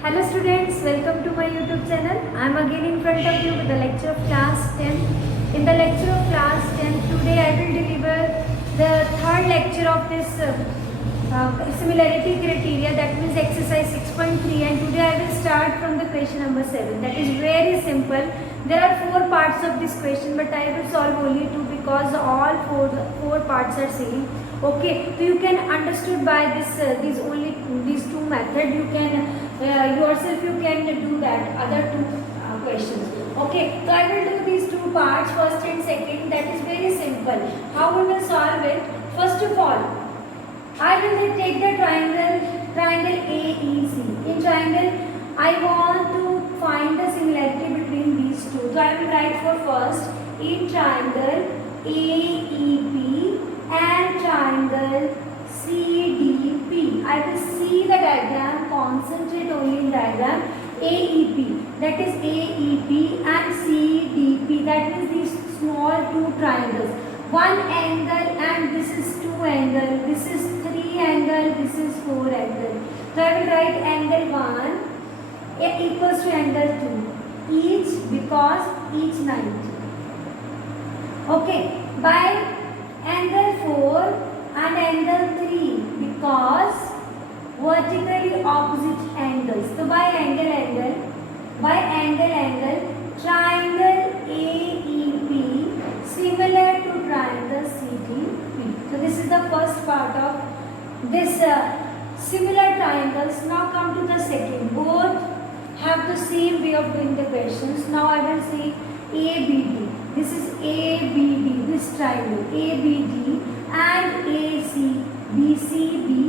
Hello students, welcome to my YouTube channel. I am again in front of you with the lecture of class 10. In the lecture of class 10, today I will deliver the third lecture of this similarity criteria, that means exercise 6.3, and today I will start from the question number 7. That is very simple. There are 4 parts of this question, but I will solve only 2 because all four parts are same. Okay, so you can understood by these two methods. You can yourself you can do that other 2 questions. Okay, so I will do these 2 parts, first and second. That is very simple. How we will solve it? First of all, I will take the triangle AEC. In triangle, I want to find the similarity between these two. So I will write for first in triangle AEP and triangle CDP. I will see the diagram, concentrate only in diagram. AEP, that is AEP, and CDP, that is these small 2 triangles. One angle and this is 2 angle, this is 3 angle, this is 4 angle. So I will write angle 1 equals to angle 2, each because each 90. Okay, by angle 4 and angle 3 because vertically opposite angles. So by angle, triangle AEP similar to triangle CDP. So this is the first part of this similar triangles. Now come to the second. Both have the same way of doing the questions. Now I will say ABD. This is ABD, this triangle ABD, and AC, BC, BE.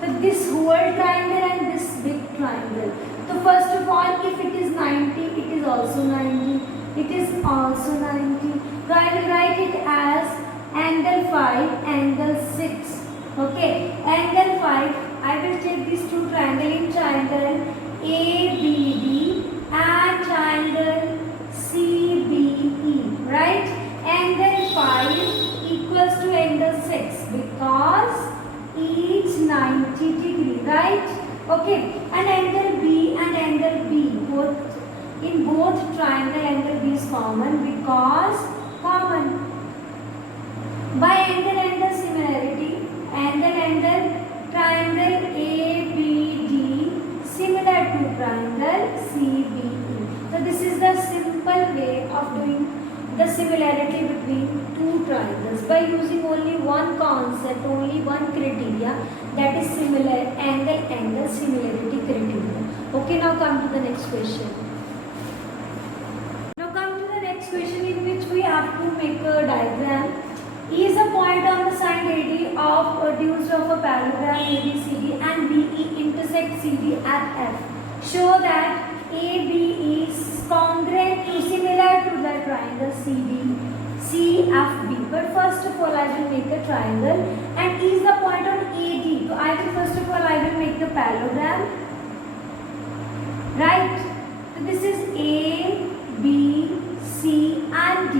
So this whole triangle and this big triangle. So first of all, if it is 90, it is also 90. It is also 90. So I will write it as angle 5, angle 6. Okay, angle 5, I will take these 2 triangles in triangle ABD and triangle CBE, right? Angle 5 equals to angle 6 because each 90 degree, right? Okay, and angle B and angle B, in both triangle angle B is common because common. By angle similarity, angle triangle ABD similar to triangle CBE. So this is the simple way of doing the similarity between 2 triangles by using only one concept, only one criteria, that is similar angle similarity criteria. Okay, now come to the next question. Now come to the next question, in which we have to make a diagram. E is a point on the side AD of produced of a parallelogram ABCD and BE intersect CD at F. Show that ABE is congruent to similar to the triangle CFB. But first of all, I will make a triangle and E is the point on AD. So I will first of all make the parallelogram. Right? So this is A, B, C and D.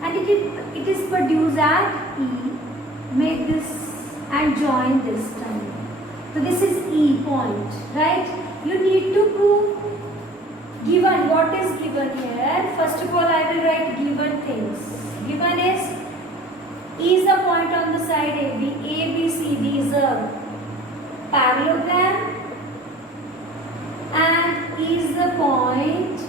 And it is produced at E. Make this and join this triangle. So this is E point. Right? You need to prove given. What is given here? First of all, I will write given things. Given is E is the point on the side AB. ABCD is a parallelogram and E is the point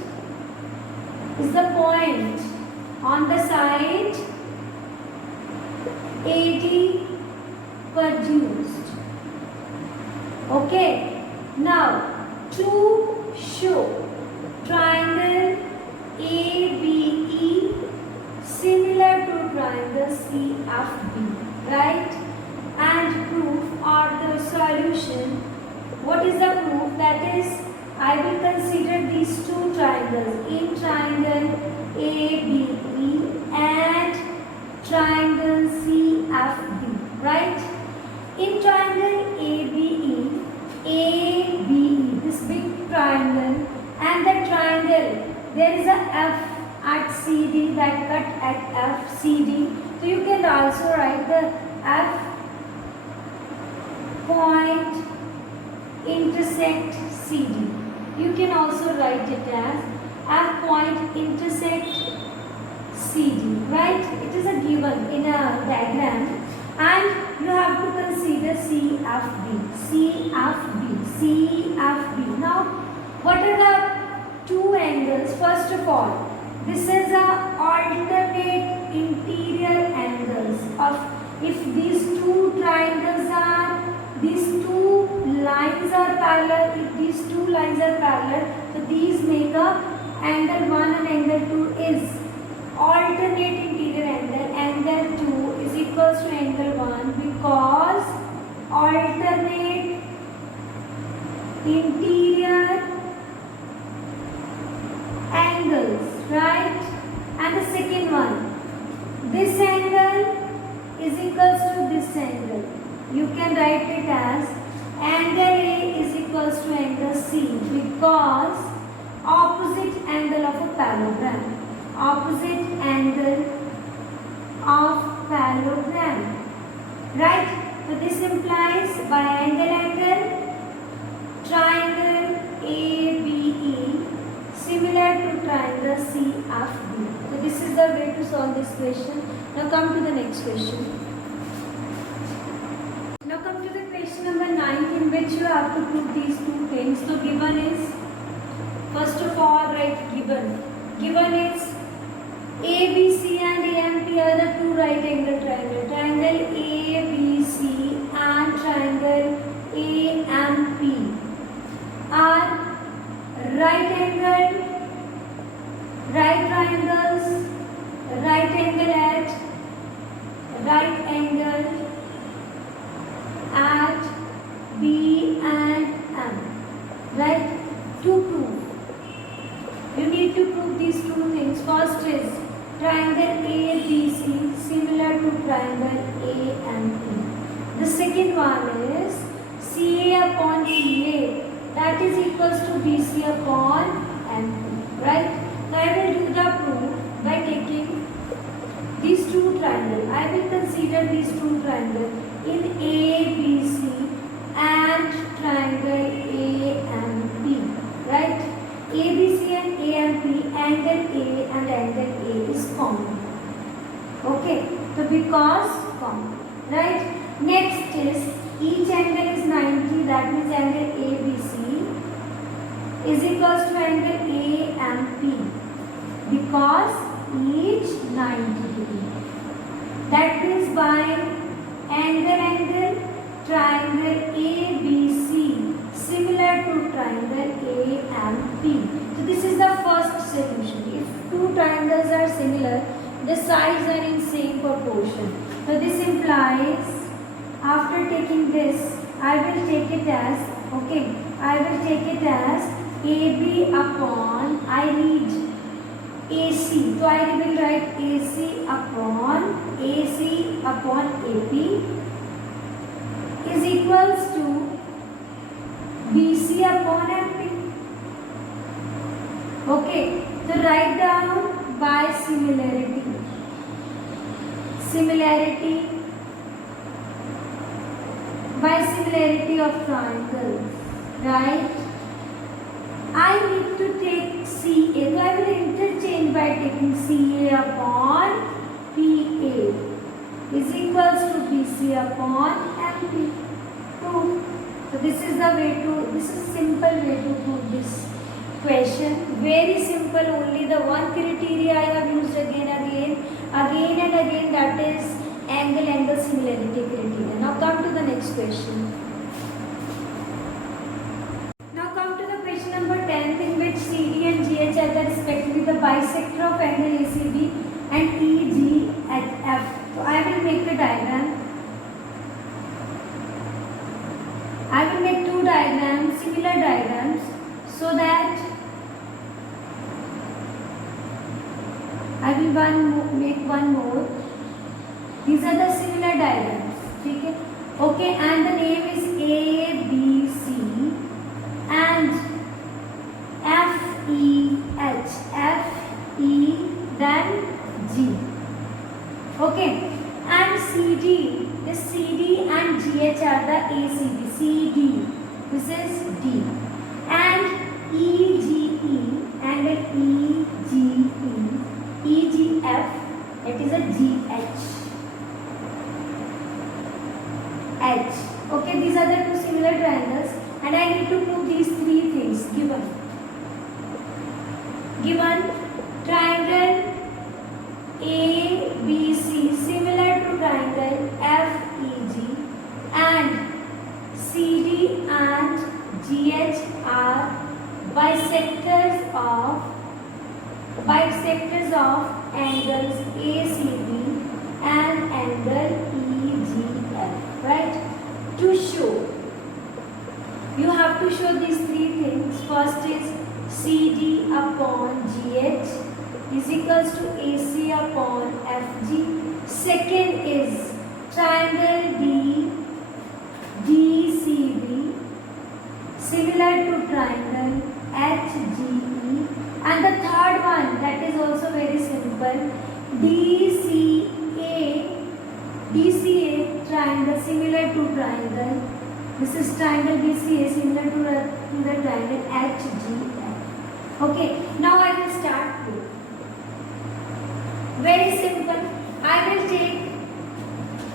on the side AD produced. Okay. Now to show triangle ABE similar to triangle CFB, right? And proof or the solution. What is the proof? That is, I will consider these 2 triangles in triangle ABE and triangle CFB, right? In triangle ABE, this big triangle, and the triangle, there is a F at CD, that cut at FCD. So you can also write the F point intersect CD. You can also write it as F point intersect CD, right? It is a given in a diagram, and you have to consider CFB. Now, what are the two angles? First of all, this is a alternate interior angles of, if these two triangles are, these two lines are parallel, if these two lines are parallel, so these make a angle 1 and angle 2 is alternate interior angle. Angle 2 is equals to angle 1 because alternate interior angles, right? And the second one, this angle is equals to this angle. You can write it as angle A is equals to angle C because opposite angle of a parallelogram. Opposite angle of parallelogram, right? So this implies by angle triangle ABE similar to triangle CFB. So this is the way to solve this question. Now come to the next question. Now come to the question number 9, in which you have to prove these two things. So given is, first of all write given. Given is ABC and AMP are the two right angle triangle. Triangle ABC and triangle AMP are right angle, right triangles, right angle at B and M. Right? To prove, you need to prove these two things. First is triangle ABC similar to triangle AMP. The second one is CA upon CA, that is equals to BC upon MP, right? Now I will do the proof by taking these two triangles. I will consider these two triangles in ABC and triangle AMP, right? ABC and AMP, angle A and angle A is common. Okay, so because common, right? Next is each angle is 90, that means angle ABC is equals to angle AMP because each 90 degree. That means by angle triangle ABC similar to triangle AMP. So this is the first solution. If two triangles are similar, the sides are in same proportion. So this implies, after taking this, I will take it as, okay, I will take it as AB upon, I need AC. So I will write AC upon AP is equals to BC upon MP. Okay, so write down by similarity. By similarity of triangles, right? I need to take CA, so I will interchange by taking CA upon PA is equals to BC upon MP. Proof. So this is the way to, this is simple way to prove this question. Very simple, only the one criteria I have used again and again, that is angle similarity criteria. Now come to the next question. Now come to the question number 10, in which CD and GH are respectively the bisector of angle ACB and EGF. So I will make a diagram. I will make two diagrams, similar diagrams, so that I will make one more. These are the similar diagrams. Okay, and the name is ABC and FE then G. Okay, and CD. This CD and GH are the ACB. CD. This is D. And EGE, angle EGF, it is a GH. H. Okay, these are the two similar triangles, and I need to prove these three things given. Triangle ABC similar to triangle FEG, and CD and GH are bisectors of angles ACB and angle EGF, right? To show, you have to show these three things. First is CD upon GH is equals to AC upon FG. Second is triangle DCB similar to triangle HGE, and the third one, that is also very simple, DCA triangle similar to triangle. This is triangle DCA similar to the triangle HGF. Okay, now I will start proof. Very simple. I will take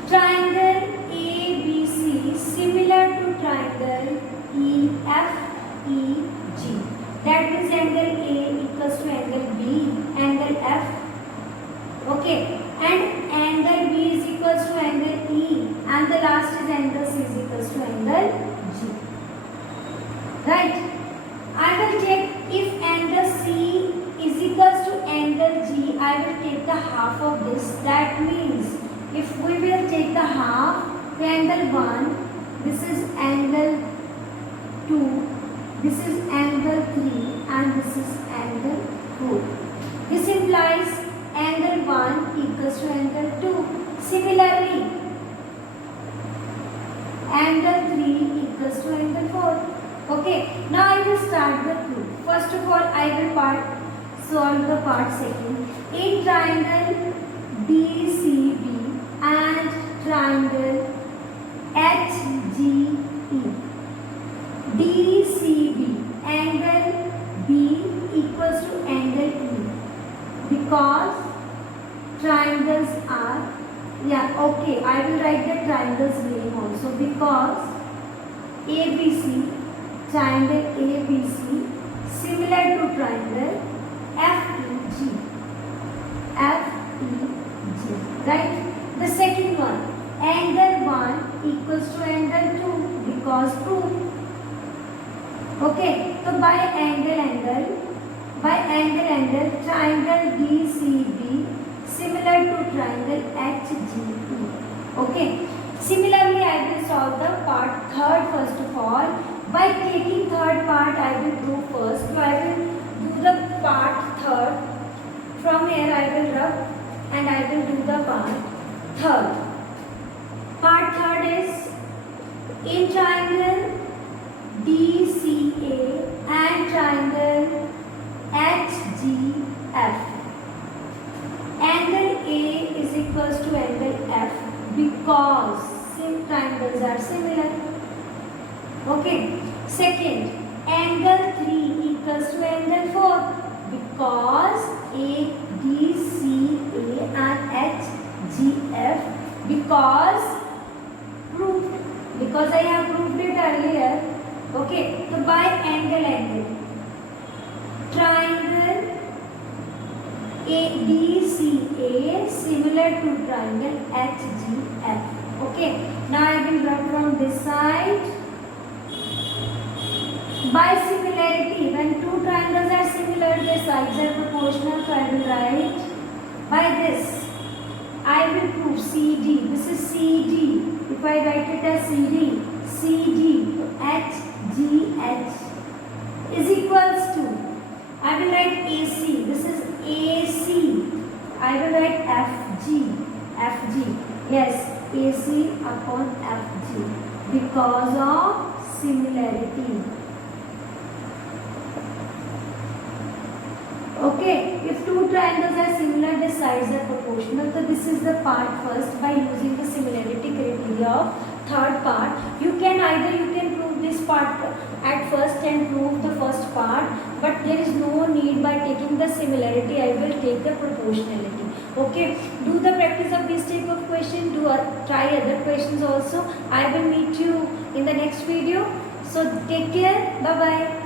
triangle ABC similar to triangle EFEG. That means angle A equals to angle B, angle F. Okay, and angle B is equals to angle E, and the last is angle C is equals to angle G. Right? I will take, if angle C is equals to angle G, I will take the half of this. That means if we will take the half, the angle 1, this is angle 2, this is angle 3, and this is angle 4. This implies angle 1 equals to angle 2. Similarly, angle 3 equals to angle 4. Okay, now I will start the proof. First of all, I will solve the part second. In triangle DCB and triangle HGE, DCB, angle B equals to angle E, because triangles are, okay, I will write the triangle's name also, because ABC, triangle ABC similar to triangle FEG, right? The second one, angle 1 equals to angle 2, because proof. Okay, so by angle, triangle DCB similar to triangle HGE. Okay, similarly I will solve the part third first of all. By taking third part, I will prove first. So I will do the part third. From here I will rub and I will do the part third. Part third is in triangle DCA and triangle HGF. Angle A is equals to angle F, because triangles are similar. Okay. Second, angle 3 equals to angle 4, because DCA and HGF, because proved, because I have proved it earlier. Okay, so by angle, triangle DCA similar to triangle HGF. Okay, now I will rub from this side. By similarity, when two triangles are similar, their sides are proportional, so I will write. By this, I will prove CD. This is CD. If I write it as CD, HGH is equals to, I will write AC. This is AC. I will write FG. Yes, AC upon FG, because of similarity. Okay, if two triangles are similar, their sides are proportional. So this is the part first. By using the similarity criteria of third part, you can prove this part at first and prove the first part, but there is no need by taking the similarity. I will take the proportionality. Okay, do the practice of this type of question. Try other questions also. I will meet you in the next video. So take care. Bye bye.